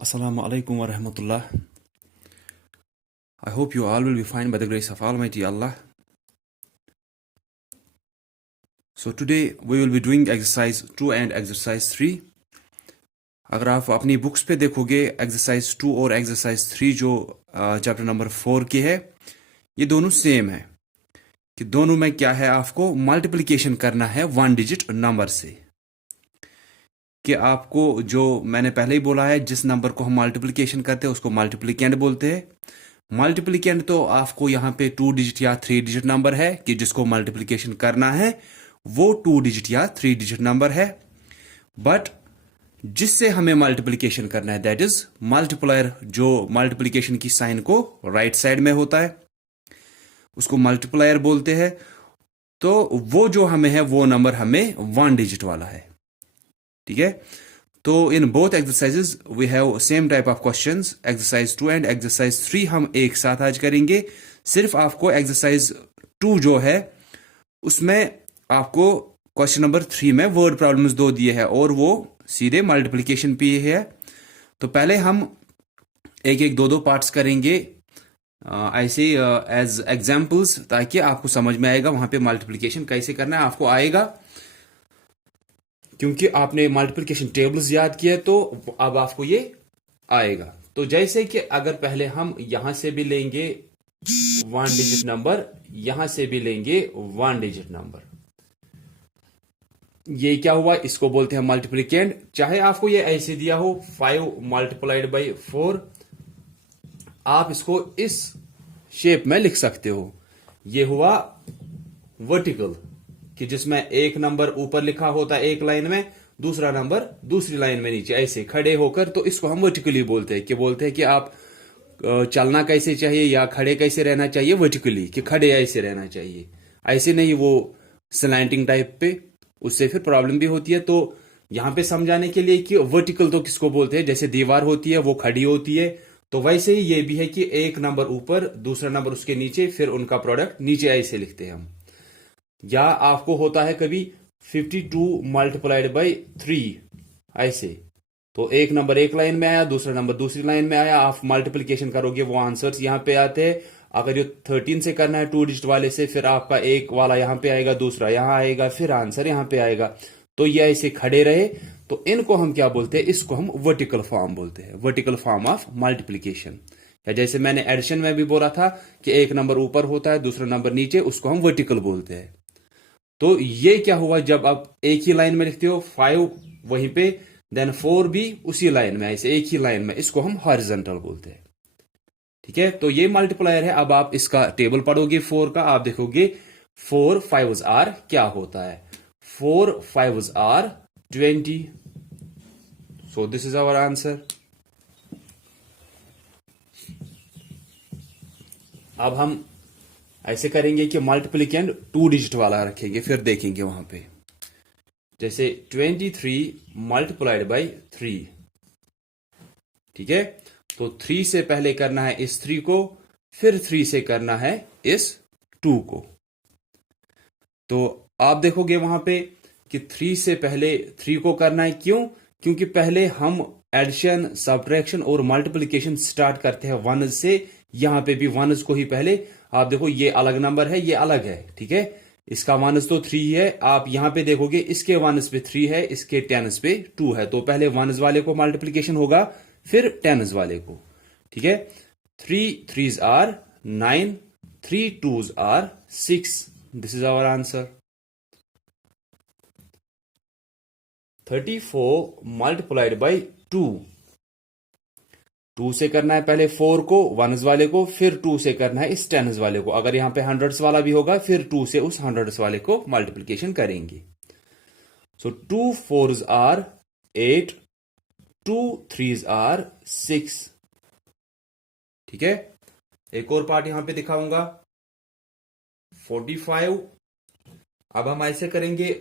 Assalamu alaikum wa rahmatullah. I hope you all will be fine by the grace of Almighty Allah. So today we will be doing exercise 2 and exercise 3. अगर आप अपनी books पे देखोगे exercise 2 और exercise 3 जो chapter number 4 की है, ये दोनों सेम है कि दोनों में क्या है, आपको मल्टीप्लिकेशन करना है 1 डिजिट नंबर से। कि आपको जो मैंने पहले ही बोला है, जिस नंबर को हम मल्टीप्लिकेशन करते हैं उसको मल्टीप्लिकेंड बोलते हैं। मल्टीप्लिकेंड तो आपको यहाँ पे 2 डिजिट या 3 डिजिट नंबर है कि जिसको मल्टीप्लिकेशन करना है वो 2 डिजिट या 3 डिजिट नंबर है। बट जिससे हमें मल्टीप्लिकेशन करना है दैट इज मल्टीप्लायर, जो मल्टीप्लिकेशन की साइन को राइट साइड में होता है उसको मल्टीप्लायर बोलते हैं। तो वो जो हमें है वो नंबर हमें 1 डिजिट वाला है। ठीक है, तो in both exercises we have same type of questions. Exercise 2 and exercise 3 हम एक साथ आज करेंगे। सिर्फ आपको एक्सरसाइज 2 जो है उसमें आपको क्वेश्चन नंबर 3 में वर्ड प्रॉब्लम्स 2 दिए हैं और वो सीधे मल्टीप्लिकेशन पे है। तो पहले हम एक एक दो पार्ट्स करेंगे ऐसे एज एग्जाम्पल्स, ताकि आपको समझ में आएगा वहां पे मल्टीप्लिकेशन कैसे करना है, आपको आएगा क्योंकि आपने मल्टीप्लिकेशन टेबल्स याद किया तो अब आपको ये आएगा। तो जैसे कि अगर पहले हम यहां से भी लेंगे 1 डिजिट नंबर, यहां से भी लेंगे 1 डिजिट नंबर, ये क्या हुआ, इसको बोलते हैं मल्टीप्लिकेंड। चाहे आपको ये ऐसे दिया हो 5 मल्टीप्लाइड बाई 4, आप इसको इस शेप में लिख सकते हो। ये हुआ वर्टिकल कि जिसमें एक नंबर ऊपर लिखा होता है एक लाइन में, दूसरा नंबर दूसरी लाइन में नीचे ऐसे खड़े होकर, तो इसको हम वर्टिकली बोलते हैं। कि आप चलना कैसे चाहिए या खड़े कैसे रहना चाहिए, वर्टिकली कि खड़े ऐसे रहना चाहिए, ऐसे नहीं वो स्लैंटिंग टाइप पे, उससे फिर प्रॉब्लम भी होती है। तो यहां पे समझाने के लिए कि वर्टिकल तो किसको बोलते हैं, जैसे दीवार होती है वो खड़ी होती है, तो वैसे ही ये भी है कि एक नंबर ऊपर दूसरा नंबर उसके नीचे, फिर उनका प्रोडक्ट नीचे ऐसे लिखते हैं हम। या आपको होता है कभी 52 मल्टीप्लाइड बाई 3 ऐसे, तो एक नंबर एक लाइन में आया, दूसरा नंबर दूसरी लाइन में आया, आप मल्टीप्लिकेशन करोगे वो आंसर्स यहां पे आते हैं। अगर ये 13 से करना है 2 डिजिट वाले से, फिर आपका एक वाला यहां पे आएगा, दूसरा यहां आएगा, फिर आंसर यहां पे आएगा। तो ये ऐसे खड़े रहे, तो इनको हम क्या बोलते हैं, इसको हम वर्टिकल फॉर्म बोलते हैं, वर्टिकल फॉर्म ऑफ मल्टीप्लिकेशन। या जैसे मैंने एडिशन में भी बोला था कि एक नंबर ऊपर होता है दूसरा नंबर नीचे, उसको हम वर्टिकल बोलते हैं। तो ये क्या हुआ, जब आप एक ही लाइन में लिखते हो 5 वहीं पे, देन 4 भी उसी लाइन में, ऐसे एक ही लाइन में, इसको हम हॉरिजॉन्टल बोलते हैं। ठीक है, तो ये मल्टीप्लायर है। अब आप इसका टेबल पढ़ोगे 4 का, आप देखोगे 4 5s आर क्या होता है, 4 5s are 20। So this is our answer. अब हम ऐसे करेंगे कि मल्टीप्लिकेंड 2 डिजिट वाला रखेंगे, फिर देखेंगे वहां पे। जैसे 23 मल्टीप्लाइड बाई 3। ठीक है, तो 3 से पहले करना है इस 3 को, फिर 3 से करना है इस 2 को। तो आप देखोगे वहां पे कि 3 से पहले 3 को करना है, क्यों? क्योंकि पहले हम एडिशन सब्ट्रैक्शन और मल्टीप्लिकेशन स्टार्ट करते हैं 1 से। यहां पे भी 1 को ही पहले, आप देखो ये अलग नंबर है, ये अलग है। ठीक है, इसका 1 तो 3 है, आप यहां पे देखोगे इसके 1 पे 3 है, इसके 10 पे 2 है, तो पहले 1 वाले को मल्टीप्लिकेशन होगा, फिर 10 वाले को। ठीक है, 3 3s are 9, 3 2s are 6। This is our answer. 34 multiplied by 2। 2 से करना है पहले 4 को 1s वाले को, फिर 2 से करना है इस 10s वाले को। अगर यहां पे 100s वाला भी होगा, फिर 2 से उस 100s वाले को मल्टीप्लिकेशन करेंगे। सो 2 4s आर 8, 2 3s आर 6। ठीक है, एक और पार्ट यहां पे दिखाऊंगा 45। अब हम ऐसे करेंगे,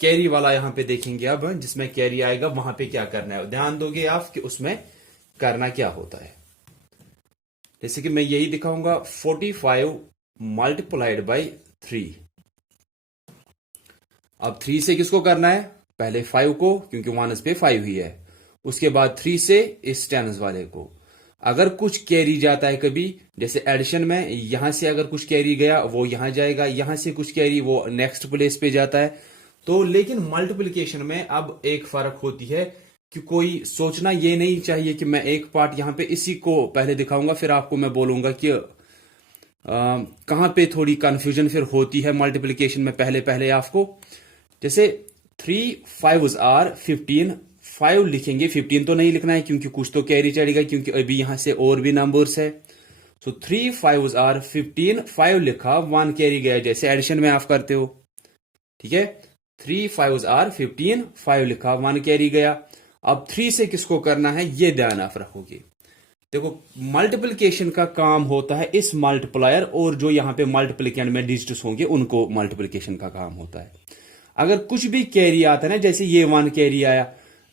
कैरी वाला यहां पे देखेंगे अब, जिसमें कैरी आएगा वहां पे क्या करना है, ध्यान दोगे आप कि उसमें करना क्या होता है। जैसे कि मैं यही दिखाऊंगा 45 मल्टीप्लाइड बाई 3। अब 3 से किसको करना है, पहले 5 को, क्योंकि 1 पे 5 ही है, उसके बाद 3 से इस टेंस वाले को। अगर कुछ कैरी जाता है कभी, जैसे एडिशन में यहां से अगर कुछ कैरी गया वो यहां जाएगा, यहां से कुछ कैरी वो नेक्स्ट प्लेस पे जाता है। तो लेकिन मल्टीप्लिकेशन में अब एक फर्क होती है कि कोई सोचना ये नहीं चाहिए कि मैं एक पार्ट यहां पे इसी को पहले दिखाऊंगा फिर आपको मैं बोलूंगा कि कहां पे थोड़ी कंफ्यूजन फिर होती है मल्टीप्लिकेशन में। पहले पहले आपको जैसे 3 5s आर 15, 5 लिखेंगे, 15 तो नहीं लिखना है क्योंकि कुछ तो कैरी चढ़ेगा, क्योंकि अभी यहां से और भी नंबर्स है। सो 3 5s आर 15, 5 लिखा, 1 कैरी गया, जैसे एडिशन में आप करते हो। ठीक है, 3 5s आर 15, 5 लिखा, 1 कैरी गया। अब 3 से किसको करना है ये ध्यान आप रखोगे। देखो मल्टीप्लिकेशन का काम होता है इस मल्टीप्लायर और जो यहां पे मल्टीप्लिकेंट में डिजिट्स होंगे उनको मल्टीप्लिकेशन का काम होता है। अगर कुछ भी कैरी आता है ना, जैसे ये 1 कैरी आया,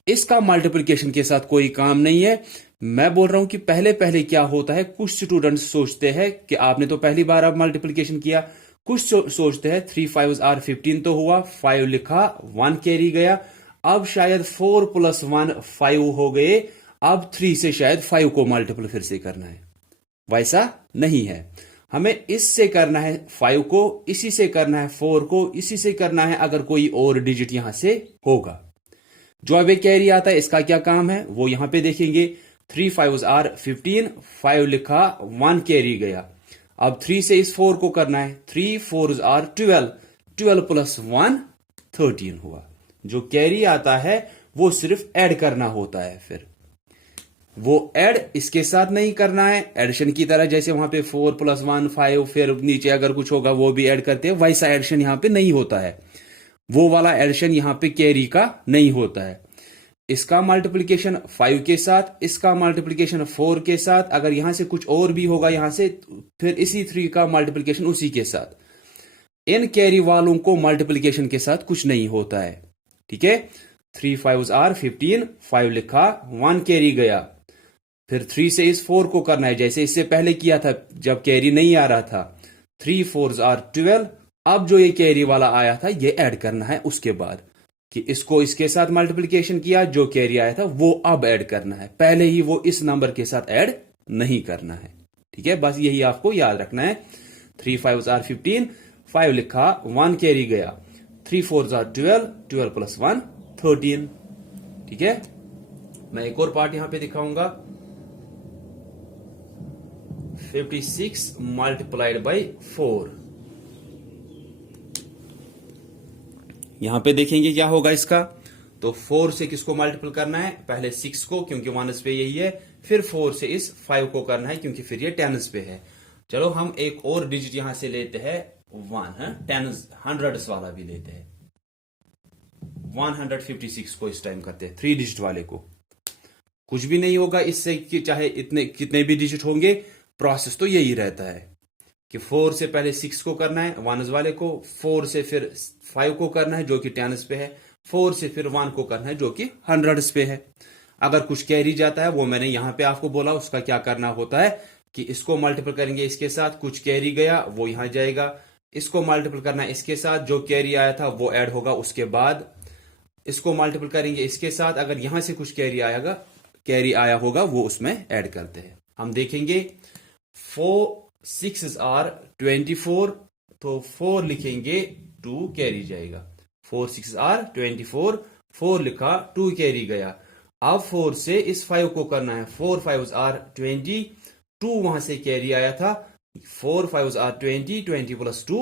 इसका मल्टीप्लिकेशन के साथ कोई काम नहीं है। मैं बोल रहा हूं कि पहले पहले क्या होता है, कुछ स्टूडेंट्स सोचते हैं कि आपने तो पहली बार अब मल्टीप्लिकेशन किया, कुछ सोचते हैं 3 5s आर 15 तो हुआ, 5 लिखा, 1 कैरी गया, अब शायद 4 + 1 5 हो गए, अब 3 से शायद 5 को मल्टीपल फिर से करना है। वैसा नहीं है, हमें इससे करना है 5 को, इसी से करना है 4 को, इसी से करना है अगर कोई और डिजिट यहां से होगा। जो अब कैरी आता है इसका क्या काम है वो यहां पे देखेंगे। 3 5s आर 15, 5 लिखा, 1 कैरी गया, अब 3 से इस 4 को करना है, 3 4s आर 12, 12 + 1 13 हुआ। जो कैरी आता है वो सिर्फ ऐड करना होता है, फिर वो ऐड इसके साथ नहीं करना है एडिशन की तरह, जैसे वहां पे 4 + 1 5, फिर नीचे अगर कुछ होगा वो भी ऐड करते हैं, वैसा एडिशन यहां पे नहीं होता है। वो वाला एडिशन यहां पे कैरी का नहीं होता है। इसका मल्टीप्लिकेशन 5 के साथ, इसका मल्टीप्लिकेशन 4 के साथ, अगर यहां से कुछ और भी होगा यहां से, फिर इसी 3 का मल्टीप्लिकेशन उसी के साथ। इन कैरी वालों को मल्टीप्लिकेशन के साथ कुछ नहीं होता है। ठीक है, 3 5s आर 15, 5 लिखा, 1 कैरी गया, फिर 3 से इस 4 को करना है जैसे इससे पहले किया था जब कैरी नहीं आ रहा था। 3 4s आर 12, अब जो ये कैरी वाला आया था ये ऐड करना है उसके बाद, कि इसको इसके साथ मल्टीप्लिकेशन किया, जो कैरी आया था वो अब ऐड करना है, पहले ही वो इस नंबर के साथ ऐड नहीं करना है। ठीक है, बस यही आपको याद रखना है। 3 5s आर 15, 5 लिखा, 1 कैरी गया, 3 4s आर 12, 12 + 1 13। ठीक है, मैं एक और पार्ट यहां पे दिखाऊंगा। 56 × 4। यहां पे देखेंगे क्या होगा इसका। तो 4 से किसको मल्टीपल करना है, पहले 6 को क्योंकि 1s पे यही है, फिर 4 से इस 5 को करना है क्योंकि फिर ये 10s पे है। चलो हम एक और डिजिट यहां से लेते हैं 1 है, 10s 100s वाला भी लेते हैं। 156 को इस टाइम करते हैं 3 डिजिट वाले को। कुछ भी नहीं होगा इससे कि चाहे इतने कितने भी डिजिट होंगे, प्रोसेस तो यही रहता है कि 4 से पहले 6 को करना है 1s वाले को, 4 से फिर 5 को करना है जो कि 10s पे है, 4 से फिर 1 को करना है जो कि 100s पे है। अगर कुछ कैरी जाता है वो मैंने यहां पे आपको बोला, उसका क्या करना होता है कि इसको मल्टीपल करेंगे इसके साथ, कुछ कैरी गया वो यहां जाएगा, इसको मल्टीपल करना है इसके साथ, जो कैरी आया था वो ऐड होगा उसके बाद, इसको मल्टीपल करेंगे इसके साथ, अगर यहां से कुछ कैरी आया होगा वो उसमें ऐड करते हैं। हम देखेंगे 4 6s आर 24, तो 4 लिखेंगे, 2 कैरी जाएगा, 4 6s आर 24, 4 लिखा, 2 कैरी गया, अब 4 से इस 5 को करना है, 4 5s आर 20, 2 वहां से कैरी आया था, 4 5s आर 20, 20 + 2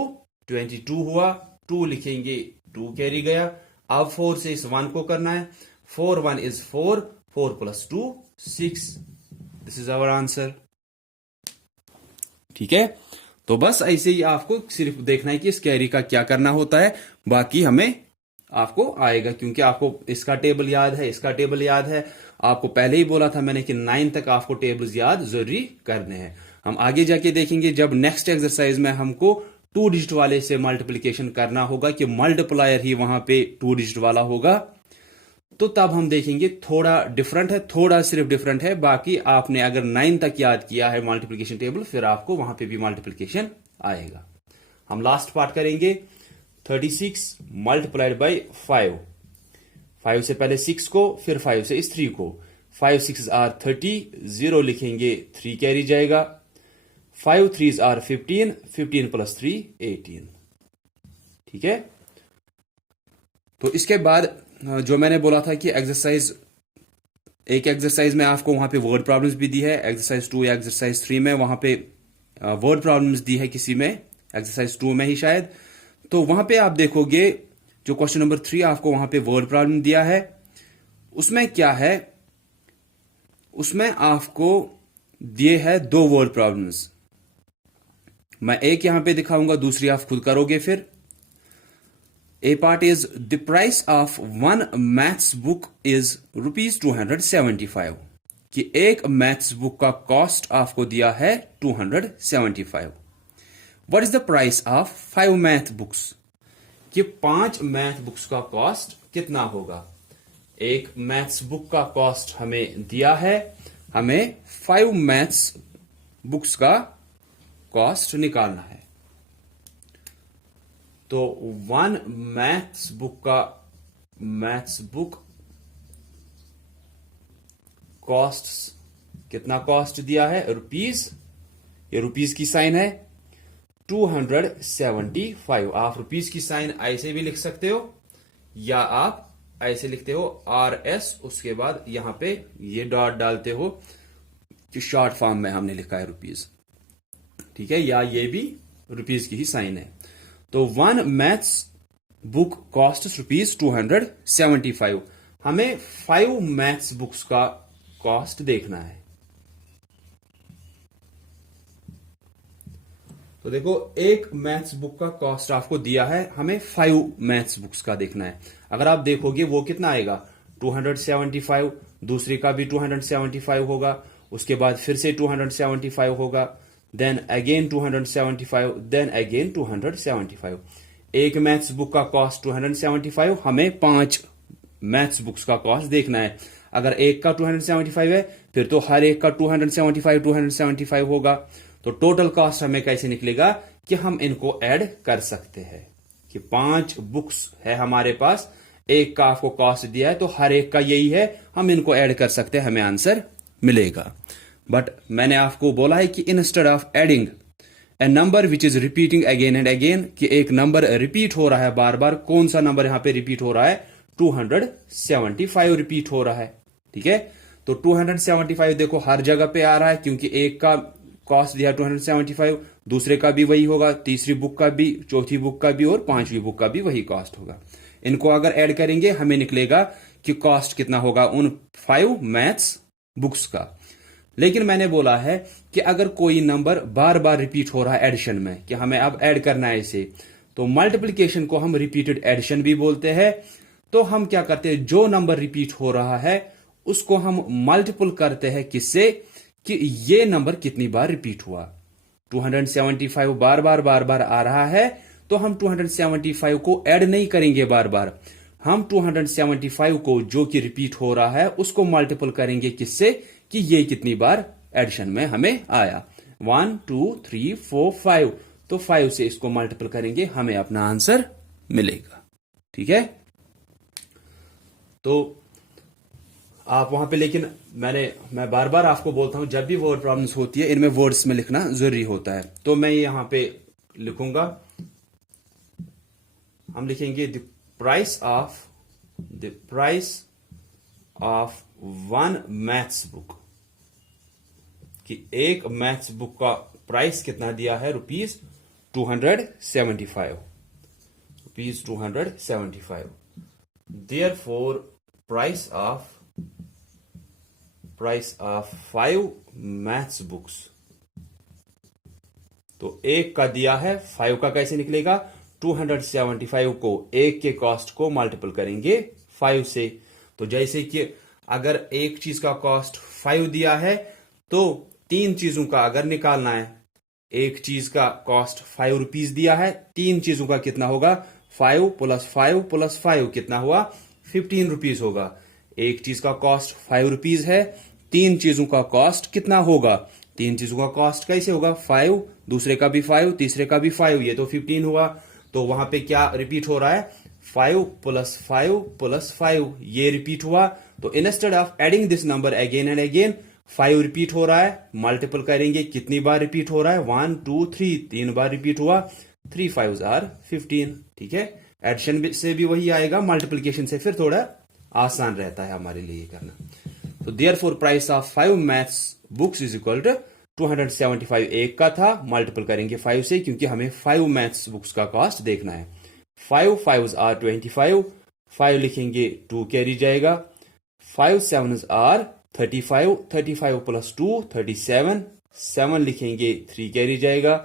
22 हुआ, 2 लिखेंगे, 2 कैरी गया, अब 4 से इस 1 को करना है, 4 1 is 4, 4 + 2 6। This is our answer. ठीक है, तो बस ऐसे ही आपको सिर्फ देखना है कि इस कैरी का क्या करना होता है, बाकी हमें आपको आएगा क्योंकि आपको इसका टेबल याद है, इसका टेबल याद है। आपको पहले ही बोला था मैंने कि 9 तक आपको टेबल्स याद जरूरी करने हैं। हम आगे जाके देखेंगे जब नेक्स्ट एक्सरसाइज में हमको 2 डिजिट वाले से मल्टीप्लिकेशन करना होगा कि मल्टीप्लायर ही वहां पे 2 डिजिट वाला होगा, तो तब हम देखेंगे थोड़ा डिफरेंट है, थोड़ा सिर्फ डिफरेंट है। बाकी आपने अगर 9 तक याद किया है मल्टीप्लिकेशन टेबल, फिर आपको वहां पे भी मल्टीप्लिकेशन आएगा। हम लास्ट पार्ट करेंगे 36 × 5। 5 से पहले 6 को, फिर 5 से इस 3 को। 5 6 आर 30, 0 लिखेंगे, 3 कैरी जाएगा। 5 3 आर 15, 15 प्लस 3 18। ठीक है, तो इसके बाद जो मैंने बोला था कि एक्सरसाइज, एक एक्सरसाइज में आपको वहां पे वर्ड प्रॉब्लम्स भी दी है, एक्सरसाइज 2 या एक्सरसाइज 3 में वहां पे वर्ड प्रॉब्लम्स दी है किसी में, एक्सरसाइज 2 में ही शायद। तो वहां पे आप देखोगे जो क्वेश्चन नंबर 3 आपको वहां पे वर्ड प्रॉब्लम दिया है, उसमें क्या है, उसमें आपको दिए है 2 वर्ड प्रॉब्लम्स। मैं एक यहां पे दिखाऊंगा, दूसरी आप खुद करोगे फिर। A part is the price of one maths book is ₹275, कि एक मैथ्स बुक का कॉस्ट आपको दिया है 275। What is the price of 5 math books, कि 5 मैथ बुक्स का कॉस्ट कितना होगा। एक मैथ्स बुक का कॉस्ट हमें दिया है, हमें 5 मैथ्स बुक्स का कॉस्ट निकालना है। तो 1 मैथ्स बुक कॉस्ट, कितना कॉस्ट दिया है, रुपीज, ये रुपीज की साइन है, 275। आप रुपीज की साइन ऐसे भी लिख सकते हो, या आप ऐसे लिखते हो RS, उसके बाद यहां पे ये डॉट डालते हो कि शॉर्ट फॉर्म में हमने लिखा है रुपीज। ठीक है, या ये भी रुपीज की ही साइन है। तो 1 मैथ्स बुक कॉस्ट ₹275। हमें 5 मैथ्स बुक्स का कॉस्ट देखना है। तो देखो, एक मैथ्स बुक का कॉस्ट आपको दिया है, हमें 5 मैथ्स बुक्स का देखना है। अगर आप देखोगे वो कितना आएगा, 275, दूसरे का भी 275 होगा, उसके बाद फिर से 275 होगा, then again 275, then again 275। एक मैथ्स बुक का कॉस्ट 275, हमें 5 मैथ्स बुक्स का कॉस्ट देखना है। अगर एक का 275 है, फिर तो हर एक का 275 होगा। तो टोटल कॉस्ट हमें कैसे निकलेगा, कि हम इनको ऐड कर सकते हैं, कि 5 बुक्स है हमारे पास, एक का आपको कॉस्ट दिया है, तो हर एक का यही है, हम इनको ऐड कर सकते हैं, हमें आंसर मिलेगा। बट मैंने आपको बोला है कि instead of adding A number which is repeating again and again, कि एक नंबर रिपीट हो रहा है बार बार, कौन सा नंबर यहां पे रिपीट हो रहा है, 275 रिपीट हो रहा है। ठीक है, तो 275 देखो हर जगह पे आ रहा है, क्योंकि एक का कॉस्ट दिया 275, दूसरे का भी वही होगा, तीसरी बुक का भी, चौथी बुक का भी, और 5वीं बुक का भी वही कॉस्ट होगा। इनको अगर ऐड करेंगे हमें निकलेगा कि कॉस्ट कितना होगा उन 5 मैथ्स बुक्स का। लेकिन मैंने बोला है कि अगर कोई नंबर बार बार रिपीट हो रहा है एडिशन में, कि हमें अब ऐड करना है इसे, तो मल्टीप्लिकेशन को हम रिपीटेड एडिशन भी बोलते हैं। तो हम क्या करते हैं, जो नंबर रिपीट हो रहा है उसको हम मल्टीपल करते हैं किससे, कि ये नंबर कितनी बार रिपीट हुआ। 275 बार बार आ रहा है, तो हम 275 को ऐड नहीं करेंगे बार बार, हम 275 को जो कि रिपीट हो रहा है उसको मल्टीपल करेंगे किससे, कि ये कितनी बार एडिशन में हमें आया, 1 2 3 4 5, तो 5 से इसको मल्टीपल करेंगे, हमें अपना आंसर मिलेगा। ठीक है, तो आप वहां पे, लेकिन मैं बार बार आपको बोलता हूं, जब भी वर्ड प्रॉब्लम्स होती है इनमें वर्ड्स में लिखना जरूरी होता है। तो मैं यहां पे लिखूंगा, हम लिखेंगे the price of 1 maths book, कि एक मैथ्स बुक का प्राइस कितना दिया है, ₹275। Therefore, price of 5 maths books, तो एक का दिया है, 5 का कैसे निकलेगा, 275 को एक के कॉस्ट को मल्टीपल करेंगे 5 से। तो जैसे कि अगर एक चीज का कॉस्ट 5 दिया है, तो 3 चीजों का अगर निकालना है, एक चीज का कॉस्ट 5 रुपीज दिया है, 3 चीजों का कितना होगा, 5 + 5 + 5 कितना हुआ, 15 रुपीज होगा। एक चीज का कॉस्ट 5 रुपीज है, 3 चीजों का कॉस्ट कितना होगा, 3 चीजों का कॉस्ट कैसे होगा, 5, दूसरे का भी 5, तीसरे का भी 5, ये तो 15 हुआ। तो वहां पे क्या रिपीट हो रहा है, 5 प्लस 5 प्लस 5, ये रिपीट हुआ। तो instead of adding this number again and again, 5 repeat हो रहा है, मल्टीपल करेंगे, कितनी बार रिपीट हो रहा है, 1 2 3, 3 बार रिपीट हुआ, 3 5s आर 15। ठीक है, एडिशन से भी वही आएगा, मल्टीप्लीकेशन से फिर थोड़ा आसान रहता है हमारे लिए करना। तो therefore price of 5 maths books is equal to 275 एक का था, मल्टीपल करेंगे 5 से क्योंकि हमें 5 मैथ्स बुक्स का कॉस्ट देखना है। 5 5s आर 25, 5 लिखेंगे 2 कैरी जाएगा, 5 7s आर 35, 35 प्लस 2 37, 7 लिखेंगे 3 कैरी जाएगा,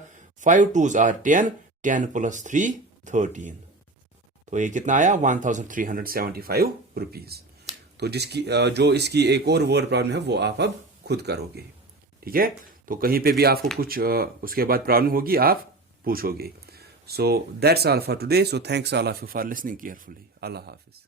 5 2s आर 10, 10 प्लस 3 13। तो ये कितना आया 1375 रुपीज। तो जिसकी जो इसकी एक और वर्ड प्रॉब्लम है वो आप अब खुद करोगे। ठीक है, तो कहीं पे भी आपको कुछ उसके बाद प्रॉब्लम होगी आप पूछोगे। So that's all for today. So thanks all of you for listening carefully. Allah Hafiz.